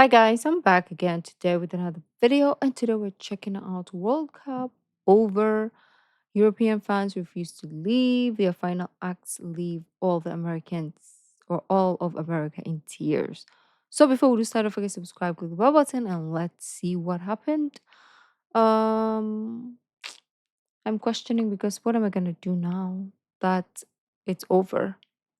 Hi guys, I'm back again today with another video, and today we're checking out World Cup over. European fans refuse to leave. Their final acts leave all the Americans or all of America in tears. So before we do start, don't forget to subscribe, click the bell button, and let's see what happened. Um, I'm questioning because what am I gonna do now that it's over?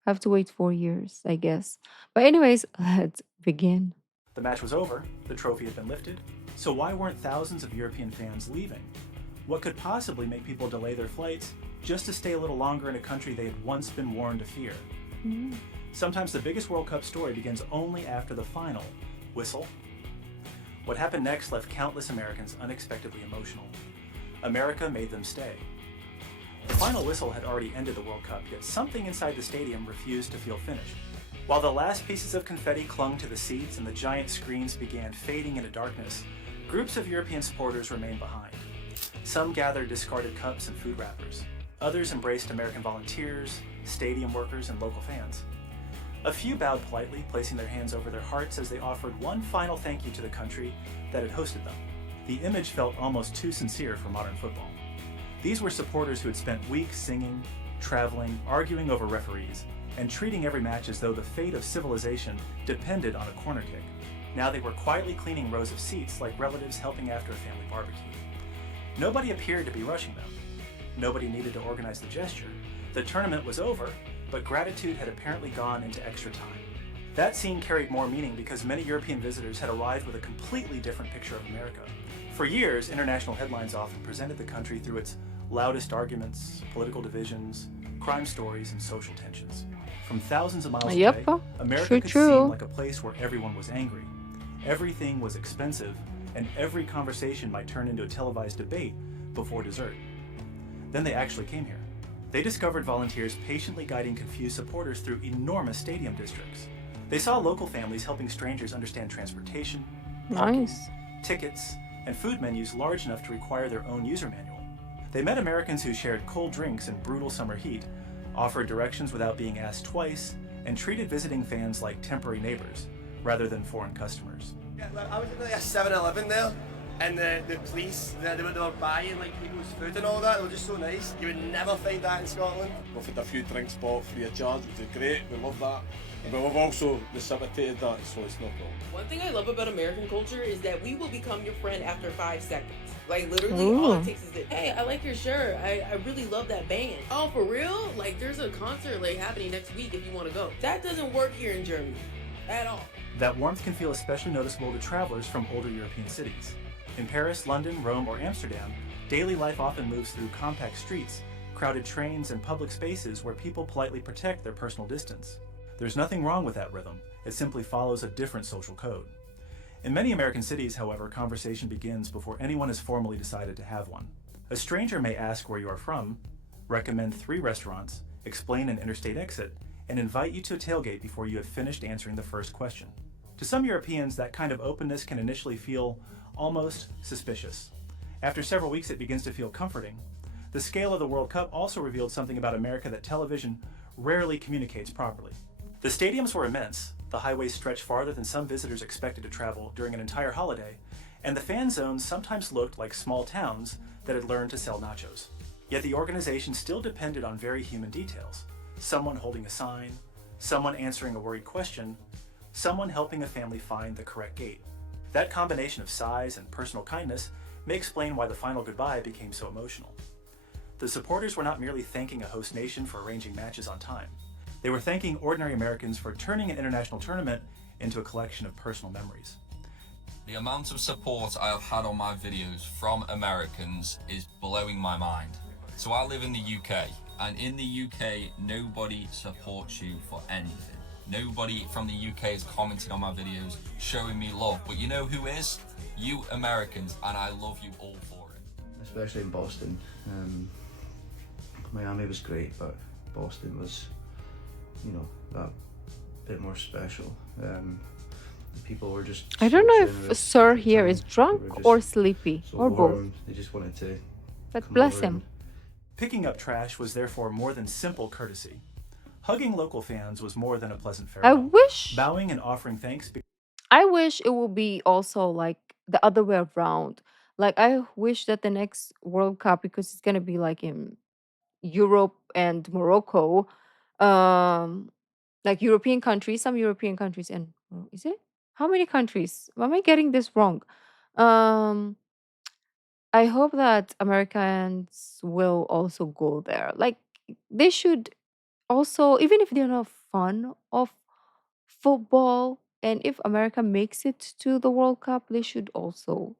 I have to wait 4 years, I guess. But anyways, let's begin. The match was over, the trophy had been lifted, so why weren't thousands of European fans leaving? What could possibly make people delay their flights just to stay a little longer in a country they had once been warned to fear? Mm. Sometimes the biggest World Cup story begins only after the final whistle. What happened next left countless Americans unexpectedly emotional. America made them stay. The final whistle had already ended the World Cup, yet something inside the stadium refused to feel finished. While the last pieces of confetti clung to the seats and the giant screens began fading into darkness, groups of European supporters remained behind. Some gathered discarded cups and food wrappers. Others embraced American volunteers, stadium workers, and local fans. A few bowed politely, placing their hands over their hearts as they offered one final thank you to the country that had hosted them. The image felt almost too sincere for modern football. These were supporters who had spent weeks singing, traveling, arguing over referees, and treating every match as though the fate of civilization depended on a corner kick. Now they were quietly cleaning rows of seats like relatives helping after a family barbecue. Nobody appeared to be rushing them. Nobody needed to organize the gesture. The tournament was over, but gratitude had apparently gone into extra time. That scene carried more meaning because many European visitors had arrived with a completely different picture of America. For years, international headlines often presented the country through its loudest arguments, political divisions, crime stories, and social tensions. From thousands of miles Yep, away, America true, could seem true. like a place where everyone was angry. Everything was expensive, and every conversation might turn into a televised debate before dessert. Then they actually came here. They discovered volunteers patiently guiding confused supporters through enormous stadium districts. They saw local families helping strangers understand transportation, parking, Nice. tickets, and food menus large enough to require their own user manual. They met Americans who shared cold drinks in brutal summer heat, offered directions without being asked twice, and treated visiting fans like temporary neighbors rather than foreign customers. Yeah, I was at like a 7-Eleven there, and the police, they were buying like people's food and all that. They were just so nice. You would never find that in Scotland. We've had a few drinks bought free of charge, which is great, we love that. But we've also reciprocated that, so it's no problem. One thing I love about American culture is that we will become your friend after 5 seconds. Like literally Ooh. all it takes is that, hey, I like your shirt. I really love that band. Oh, for real? Like there's a concert like happening next week if you want to go. That doesn't work here in Germany at all. That warmth can feel especially noticeable to travelers from older European cities. In Paris, London, Rome, or Amsterdam, daily life often moves through compact streets, crowded trains, and public spaces where people politely protect their personal distance. There's nothing wrong with that rhythm, it simply follows a different social code. In many American cities, however, conversation begins before anyone has formally decided to have one. A stranger may ask where you are from, recommend 3 restaurants, explain an interstate exit, and invite you to a tailgate before you have finished answering the first question. To some Europeans, that kind of openness can initially feel almost suspicious. After several weeks, it begins to feel comforting. The scale of the World Cup also revealed something about America that television rarely communicates properly. The stadiums were immense, the highways stretched farther than some visitors expected to travel during an entire holiday, and the fan zones sometimes looked like small towns that had learned to sell nachos. Yet the organization still depended on very human details. Someone holding a sign, someone answering a worried question, someone helping a family find the correct gate. That combination of size and personal kindness may explain why the final goodbye became so emotional. The supporters were not merely thanking a host nation for arranging matches on time. They were thanking ordinary Americans for turning an international tournament into a collection of personal memories. The amount of support I have had on my videos from Americans is blowing my mind. So I live in the UK, and in the UK, nobody supports you for anything. Nobody from the UK has commented on my videos showing me love, but you know who is? You Americans, and I love you all for it. Especially in Boston. Miami was great, but Boston was, that bit more special. The people were just I so don't know if generous Sir at the here time. is They drunk were or just sleepy so or both. warm. They just wanted to But come bless over him. Picking up trash was therefore more than simple courtesy. Hugging local fans was more than a pleasant I farewell. wish Bowing and offering thanks I wish it would be also like the other way around. Like I wish that the next World Cup, because it's gonna be like in Europe and Morocco, um, like European countries, some European countries, and is it? How many countries? Am I getting this wrong? Um, I hope that Americans will also go there. Like they should also, even if they're not fun of football, and if America makes it to the World Cup, they should also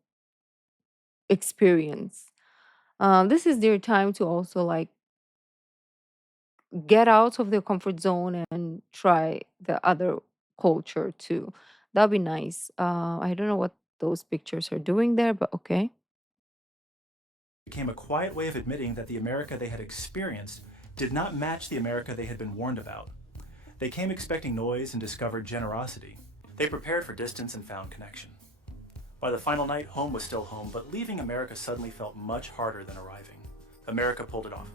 experience. This is their time to also like get out of their comfort zone and try the other culture too. That'd be nice. I don't know what those pictures are doing there, but okay. Became a quiet way of admitting that the America they had experienced did not match the America they had been warned about. They came expecting noise and discovered generosity. They prepared for distance and found connection. By the final night, home was still home, but leaving America suddenly felt much harder than arriving. America pulled it off.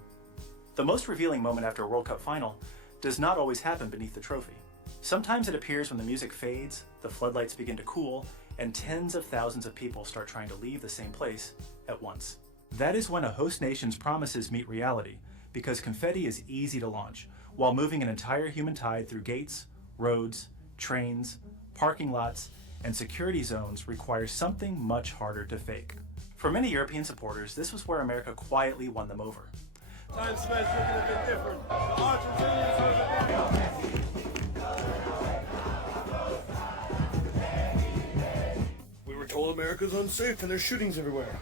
The most revealing moment after a World Cup final does not always happen beneath the trophy. Sometimes it appears when the music fades, the floodlights begin to cool, and tens of thousands of people start trying to leave the same place at once. That is when a host nation's promises meet reality, because confetti is easy to launch, while moving an entire human tide through gates, roads, trains, parking lots, and security zones requires something much harder to fake. For many European supporters, this was where America quietly won them over. Time Smith's looking a bit different. The Argentinians are a bit We were told America's unsafe and there's shootings everywhere.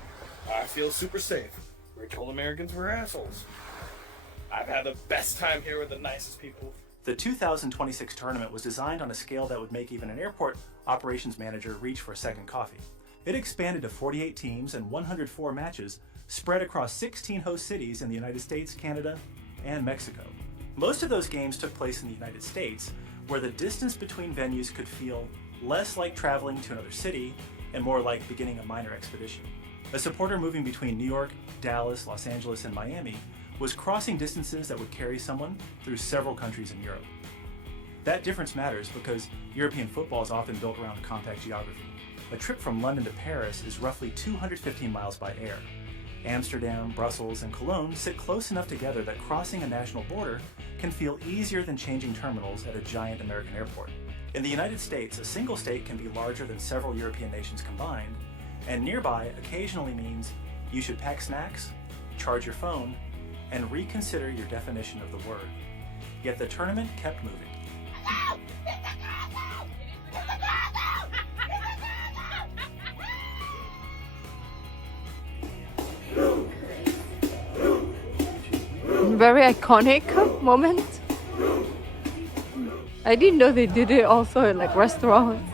I feel super safe. We were told Americans were assholes. I've had the best time here with the nicest people. The 2026 tournament was designed on a scale that would make even an airport operations manager reach for a second coffee. It expanded to 48 teams and 104 matches spread across 16 host cities in the United States, Canada, and Mexico. Most of those games took place in the United States, where the distance between venues could feel less like traveling to another city and more like beginning a minor expedition. A supporter moving between New York, Dallas, Los Angeles, and Miami was crossing distances that would carry someone through several countries in Europe. That difference matters because European football is often built around compact geography. A trip from London to Paris is roughly 215 miles by air. Amsterdam, Brussels, and Cologne sit close enough together that crossing a national border can feel easier than changing terminals at a giant American airport. In the United States, a single state can be larger than several European nations combined, and nearby occasionally means you should pack snacks, charge your phone, and reconsider your definition of the word. Yet the tournament kept moving. Very iconic moment. I didn't know they did it also in like restaurants.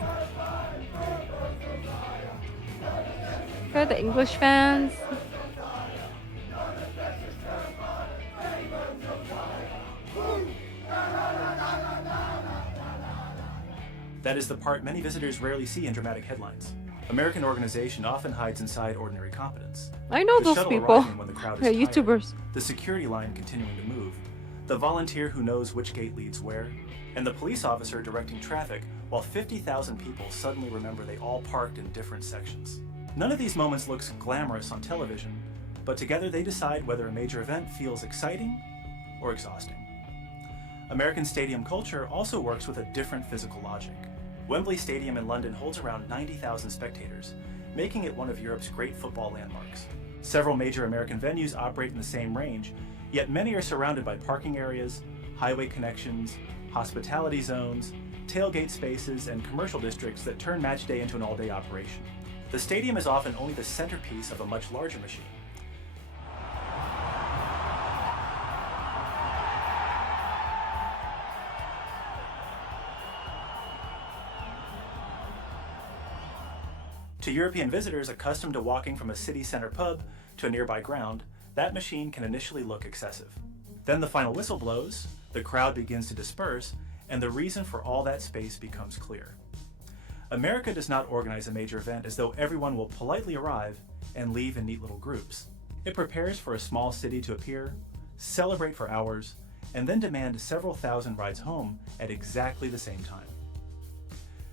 Here are the English fans. That is the part many visitors rarely see in dramatic headlines. American organization often hides inside ordinary competence. I know The those shuttle people. arriving when the crowd is They're tired, YouTubers. the security line continuing to move, the volunteer who knows which gate leads where, and the police officer directing traffic while 50,000 people suddenly remember they all parked in different sections. None of these moments looks glamorous on television, but together they decide whether a major event feels exciting or exhausting. American stadium culture also works with a different physical logic. Wembley Stadium in London holds around 90,000 spectators, making it one of Europe's great football landmarks. Several major American venues operate in the same range, yet many are surrounded by parking areas, highway connections, hospitality zones, tailgate spaces, and commercial districts that turn match day into an all-day operation. The stadium is often only the centerpiece of a much larger machine. To European visitors accustomed to walking from a city center pub to a nearby ground, that machine can initially look excessive. Then the final whistle blows, the crowd begins to disperse, and the reason for all that space becomes clear. America does not organize a major event as though everyone will politely arrive and leave in neat little groups. It prepares for a small city to appear, celebrate for hours, and then demand several thousand rides home at exactly the same time.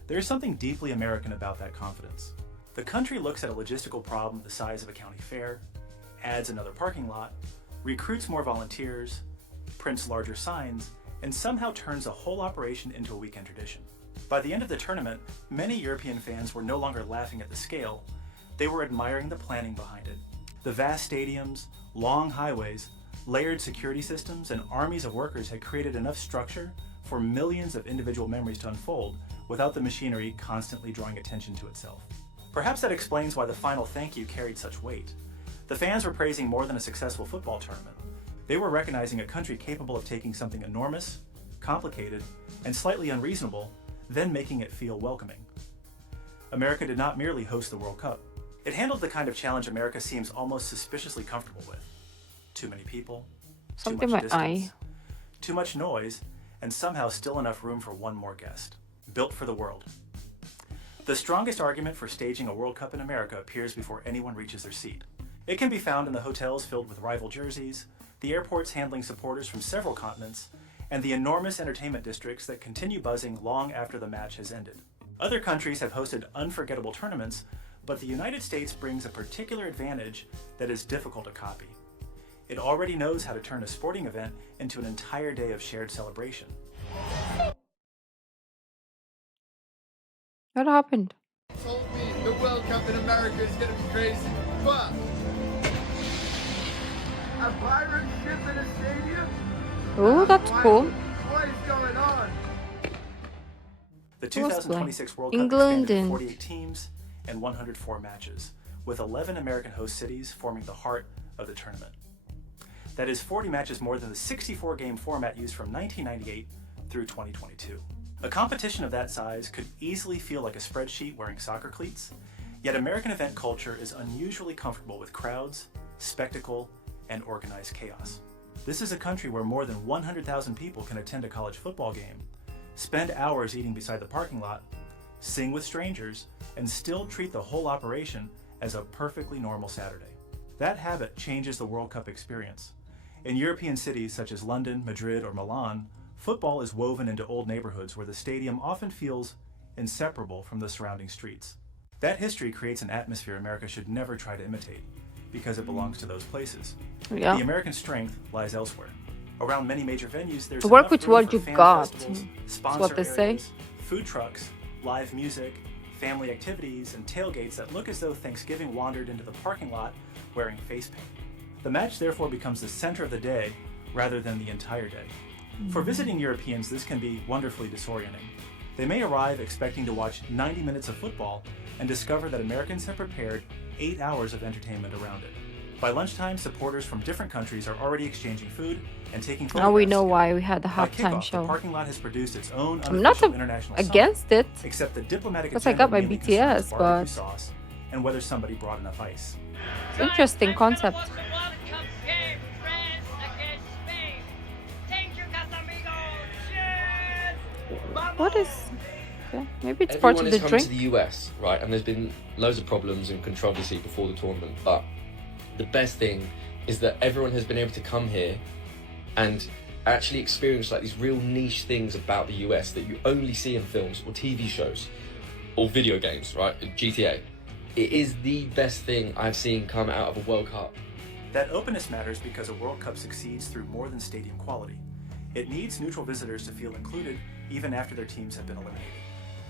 There is something deeply American about that confidence. The country looks at a logistical problem the size of a county fair, adds another parking lot, recruits more volunteers, prints larger signs, and somehow turns a whole operation into a weekend tradition. By the end of the tournament, many European fans were no longer laughing at the scale, they were admiring the planning behind it. The vast stadiums, long highways, layered security systems, and armies of workers had created enough structure for millions of individual memories to unfold without the machinery constantly drawing attention to itself. Perhaps that explains why the final thank you carried such weight. The fans were praising more than a successful football tournament. They were recognizing a country capable of taking something enormous, complicated, and slightly unreasonable, then making it feel welcoming. America did not merely host the World Cup. It handled the kind of challenge America seems almost suspiciously comfortable with. Too many people, Something too much my distance, eye. too much noise, and somehow still enough room for one more guest. Built for the world. The strongest argument for staging a World Cup in America appears before anyone reaches their seat. It can be found in the hotels filled with rival jerseys, the airports handling supporters from several continents, and the enormous entertainment districts that continue buzzing long after the match has ended. Other countries have hosted unforgettable tournaments, but the United States brings a particular advantage that is difficult to copy. It already knows how to turn a sporting event into an entire day of shared celebration. What happened? Told me the World Cup in America is going to be crazy, but a pirate ship in a stadium? Oh, that's cool. What is going on? The 2026 World Cup England expanded to and 48 teams and 104 matches, with 11 American host cities forming the heart of the tournament. That is 40 matches more than the 64-game format used from 1998 through 2022. A competition of that size could easily feel like a spreadsheet wearing soccer cleats, yet American event culture is unusually comfortable with crowds, spectacle, and organized chaos. This is a country where more than 100,000 people can attend a college football game, spend hours eating beside the parking lot, sing with strangers, and still treat the whole operation as a perfectly normal Saturday. That habit changes the World Cup experience. In European cities such as London, Madrid, or Milan, football is woven into old neighborhoods where the stadium often feels inseparable from the surrounding streets. That history creates an atmosphere America should never try to imitate, because it belongs to those places. Yeah. The American strength lies elsewhere. Around many major venues, there's Work enough with room what for you fan got. festivals, That's sponsor what they say. areas, food trucks, live music, family activities, and tailgates that look as though Thanksgiving wandered into the parking lot wearing face paint. The match therefore becomes the center of the day rather than the entire day. For visiting Europeans, this can be wonderfully disorienting. They may arrive expecting to watch 90 minutes of football and discover that Americans have prepared 8 hours of entertainment around it. By lunchtime, supporters from different countries are already exchanging food and taking photographs. Now we know together. why we had the By halftime kickoff, the show. parking lot has produced its own I'm not unofficial international song, against it. except the diplomatic Because I agenda got my mainly concerns BTS, barbecue but sauce and whether somebody brought enough ice. it's interesting concept. What is? Okay, maybe it's part Everyone of has the come to drink. the US, right? And there's been loads of problems and controversy before the tournament. But the best thing is that everyone has been able to come here and actually experience like these real niche things about the US that you only see in films or TV shows or video games, right? GTA. It is the best thing I've seen come out of a World Cup. That openness matters because a World Cup succeeds through more than stadium quality. It needs neutral visitors to feel included even after their teams have been eliminated.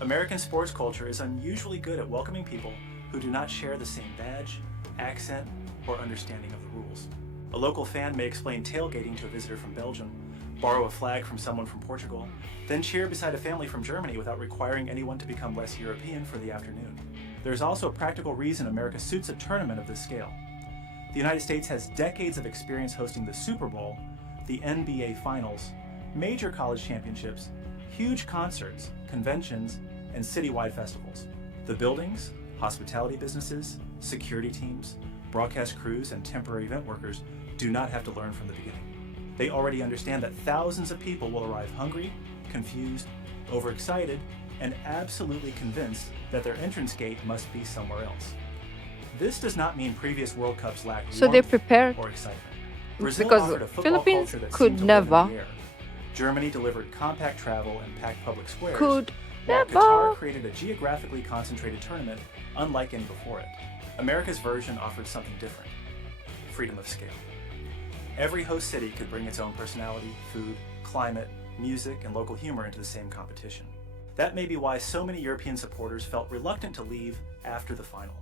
American sports culture is unusually good at welcoming people who do not share the same badge, accent, or understanding of the rules. A local fan may explain tailgating to a visitor from Belgium, borrow a flag from someone from Portugal, then cheer beside a family from Germany without requiring anyone to become less European for the afternoon. There's also a practical reason America suits a tournament of this scale. The United States has decades of experience hosting the Super Bowl, the NBA Finals, major college championships, huge concerts, conventions, and citywide festivals. The buildings, hospitality businesses, security teams, broadcast crews, and temporary event workers do not have to learn from the beginning. They already understand that thousands of people will arrive hungry, confused, overexcited, and absolutely convinced that their entrance gate must be somewhere else. This does not mean previous World Cups lacked So they warmth prepared or excitement. Brazil because offered a football Philippines culture that could seemed to live in never. the air. Germany delivered compact travel and packed public squares. Could Well, Never. Qatar created a geographically concentrated tournament unlike any before it. America's version offered something different: freedom of scale. Every host city could bring its own personality, food, climate, music, and local humor into the same competition. That may be why so many European supporters felt reluctant to leave after the final.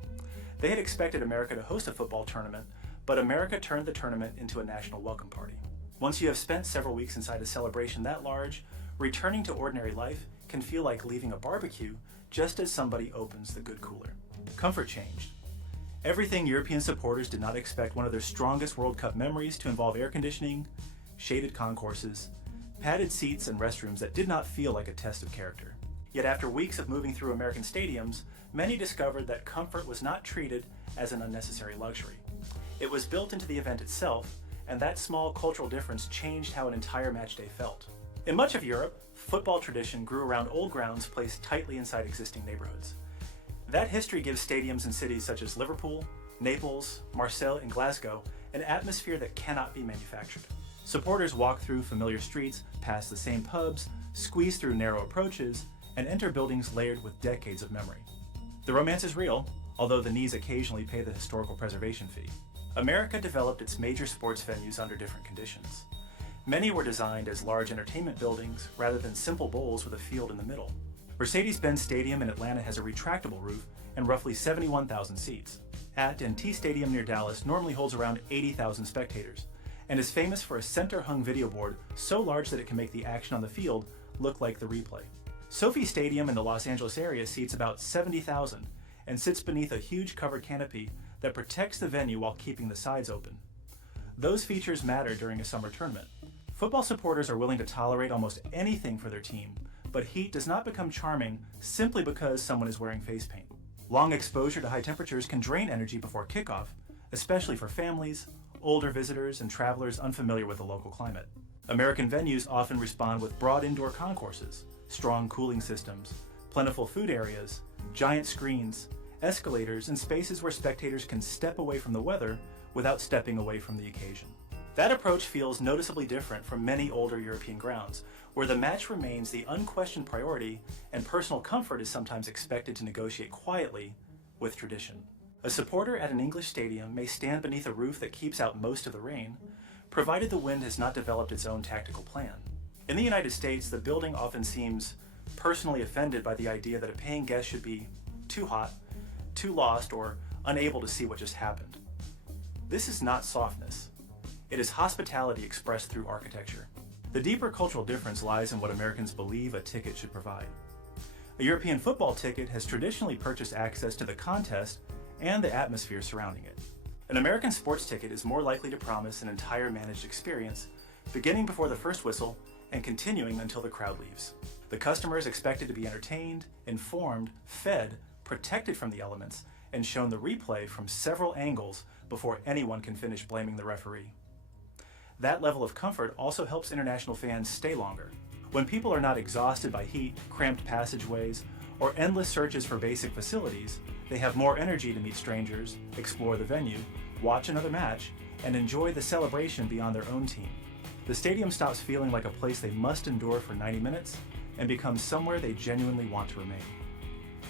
They had expected America to host a football tournament, but America turned the tournament into a national welcome party. Once you have spent several weeks inside a celebration that large, returning to ordinary life can feel like leaving a barbecue just as somebody opens the good cooler. Comfort changed. Everything European supporters did not expect one of their strongest World Cup memories to involve air conditioning, shaded concourses, padded seats, and restrooms that did not feel like a test of character. Yet after weeks of moving through American stadiums, many discovered that comfort was not treated as an unnecessary luxury. It was built into the event itself, and that small cultural difference changed how an entire match day felt. In much of Europe, football tradition grew around old grounds placed tightly inside existing neighborhoods. That history gives stadiums in cities such as Liverpool, Naples, Marseille, and Glasgow an atmosphere that cannot be manufactured. Supporters walk through familiar streets, pass the same pubs, squeeze through narrow approaches, and enter buildings layered with decades of memory. The romance is real, although the knees occasionally pay the historical preservation fee. America developed its major sports venues under different conditions. Many were designed as large entertainment buildings rather than simple bowls with a field in the middle. Mercedes-Benz Stadium in Atlanta has a retractable roof and roughly 71,000 seats. AT&T Stadium near Dallas normally holds around 80,000 spectators and is famous for a center-hung video board so large that it can make the action on the field look like the replay. Sophie Stadium in the Los Angeles area seats about 70,000 and sits beneath a huge covered canopy that protects the venue while keeping the sides open. Those features matter during a summer tournament. Football supporters are willing to tolerate almost anything for their team, but heat does not become charming simply because someone is wearing face paint. Long exposure to high temperatures can drain energy before kickoff, especially for families, older visitors, and travelers unfamiliar with the local climate. American venues often respond with broad indoor concourses, strong cooling systems, plentiful food areas, giant screens, escalators, and spaces where spectators can step away from the weather without stepping away from the occasion. That approach feels noticeably different from many older European grounds, where the match remains the unquestioned priority and personal comfort is sometimes expected to negotiate quietly with tradition. A supporter at an English stadium may stand beneath a roof that keeps out most of the rain, provided the wind has not developed its own tactical plan. In the United States, the building often seems personally offended by the idea that a paying guest should be too hot, too lost, or unable to see what just happened. This is not softness. It is hospitality expressed through architecture. The deeper cultural difference lies in what Americans believe a ticket should provide. A European football ticket has traditionally purchased access to the contest and the atmosphere surrounding it. An American sports ticket is more likely to promise an entire managed experience, beginning before the first whistle and continuing until the crowd leaves. The customer is expected to be entertained, informed, fed, protected from the elements, and shown the replay from several angles before anyone can finish blaming the referee. That level of comfort also helps international fans stay longer. When people are not exhausted by heat, cramped passageways, or endless searches for basic facilities, they have more energy to meet strangers, explore the venue, watch another match, and enjoy the celebration beyond their own team. The stadium stops feeling like a place they must endure for 90 minutes and becomes somewhere they genuinely want to remain.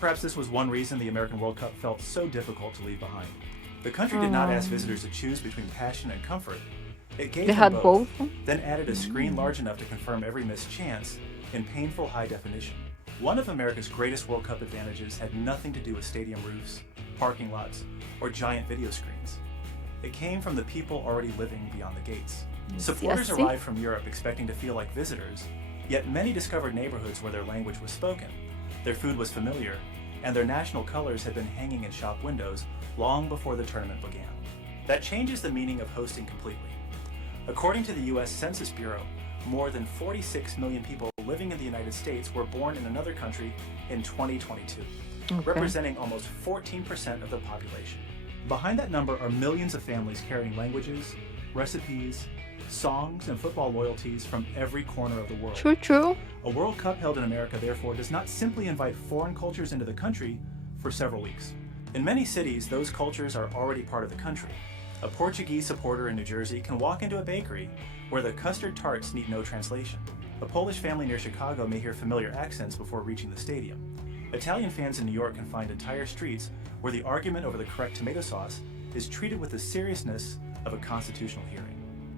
Perhaps this was one reason the American World Cup felt so difficult to leave behind. The country did not ask visitors to choose between passion and comfort. It gave They them had both. then added a screen large enough to confirm every missed chance in painful high definition. One of America's greatest World Cup advantages had nothing to do with stadium roofs, parking lots, or giant video screens. It came from the people already living beyond the gates. Supporters arrived from Europe expecting to feel like visitors, yet many discovered neighborhoods where their language was spoken, their food was familiar, and their national colors had been hanging in shop windows long before the tournament began. That changes the meaning of hosting completely. According to the US Census Bureau, more than 46 million people living in the United States were born in another country in 2022, representing almost 14% of the population. Behind that number are millions of families carrying languages, recipes, songs, and football loyalties from every corner of the world. True. A World Cup held in America, therefore, does not simply invite foreign cultures into the country for several weeks. In many cities, those cultures are already part of the country. A Portuguese supporter in New Jersey can walk into a bakery where the custard tarts need no translation. A Polish family near Chicago may hear familiar accents before reaching the stadium. Italian fans in New York can find entire streets where the argument over the correct tomato sauce is treated with the seriousness of a constitutional hearing.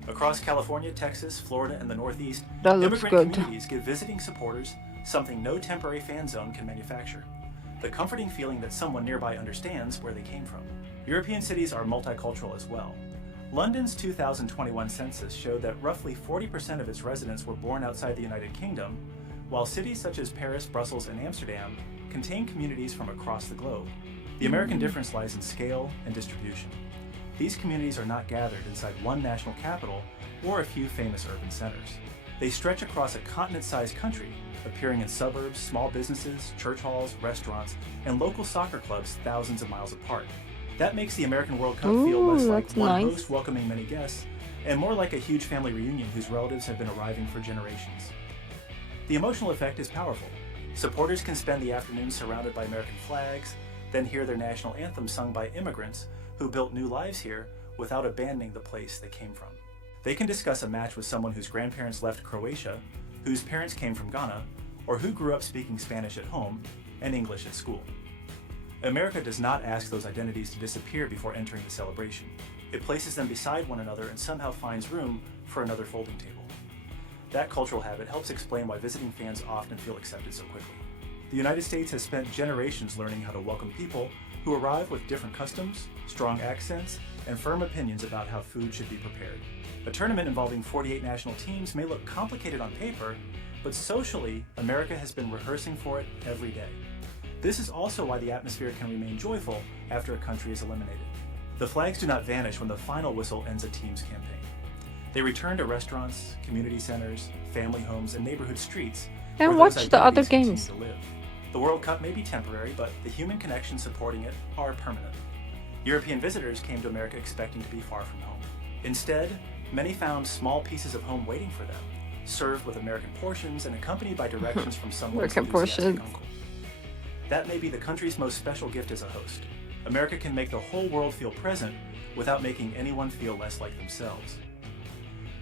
Across California, Texas, Florida, and the Northeast, That looks immigrant good. communities give visiting supporters something no temporary fan zone can manufacture: the comforting feeling that someone nearby understands where they came from. European cities are multicultural as well. London's 2021 census showed that roughly 40% of its residents were born outside the United Kingdom, while cities such as Paris, Brussels, and Amsterdam contain communities from across the globe. The American difference lies in scale and distribution. These communities are not gathered inside one national capital or a few famous urban centers. They stretch across a continent-sized country, appearing in suburbs, small businesses, church halls, restaurants, and local soccer clubs thousands of miles apart. That makes the American World Cup feel Ooh, less like that's one nice. host welcoming many guests, and more like a huge family reunion whose relatives have been arriving for generations. The emotional effect is powerful. Supporters can spend the afternoon surrounded by American flags, then hear their national anthem sung by immigrants who built new lives here without abandoning the place they came from. They can discuss a match with someone whose grandparents left Croatia, whose parents came from Ghana, or who grew up speaking Spanish at home and English at school. America does not ask those identities to disappear before entering the celebration. It places them beside one another and somehow finds room for another folding table. That cultural habit helps explain why visiting fans often feel accepted so quickly. The United States has spent generations learning how to welcome people who arrive with different customs, strong accents, and firm opinions about how food should be prepared. A tournament involving 48 national teams may look complicated on paper, but socially, America has been rehearsing for it every day. This is also why the atmosphere can remain joyful after a country is eliminated. The flags do not vanish when the final whistle ends a team's campaign. They return to restaurants, community centers, family homes, and neighborhood streets where And those watch the other identities continue games. to live. The World Cup may be temporary, but the human connections supporting it are permanent. European visitors came to America expecting to be far from home. Instead, many found small pieces of home waiting for them, served with American portions and accompanied by directions from someone's American enthusiastic portions. uncle. That may be the country's most special gift as a host. America can make the whole world feel present without making anyone feel less like themselves.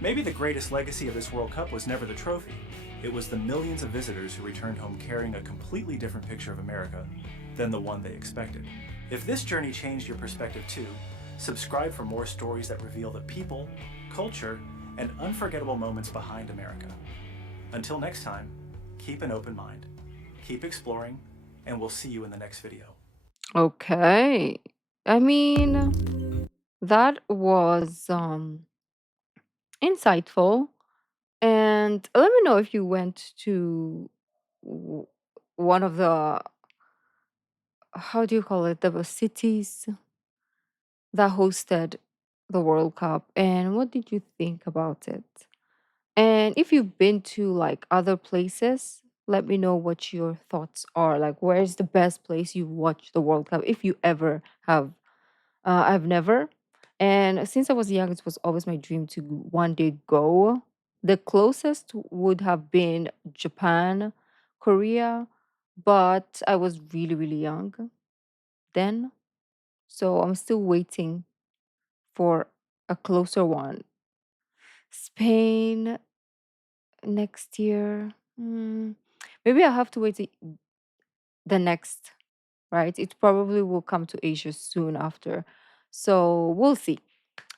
Maybe the greatest legacy of this World Cup was never the trophy. It was the millions of visitors who returned home carrying a completely different picture of America than the one they expected. If this journey changed your perspective too, subscribe for more stories that reveal the people, culture, and unforgettable moments behind America. Until next time, keep an open mind, keep exploring, and we'll see you in the next video. Okay. I mean, that was insightful. And let me know if you went to w- one of the, how do you call it, the cities that hosted the World Cup, and what did you think about it? And if you've been to like other places, let me know what your thoughts are. Like, where's the best place you've watched the World Cup, if you ever have? I've never. And since I was young, it was always my dream to one day go. The closest would have been Japan, Korea, but I was really, really young then. So I'm still waiting for a closer one. Spain next year. Maybe I have to wait the next, right? It probably will come to Asia soon after. So we'll see.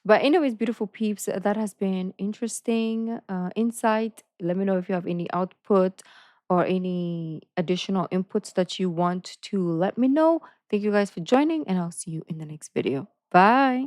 But anyways, beautiful peeps, that has been interesting insight. Let me know if you have any output or any additional inputs that you want to let me know. Thank you guys for joining, and I'll see you in the next video. Bye.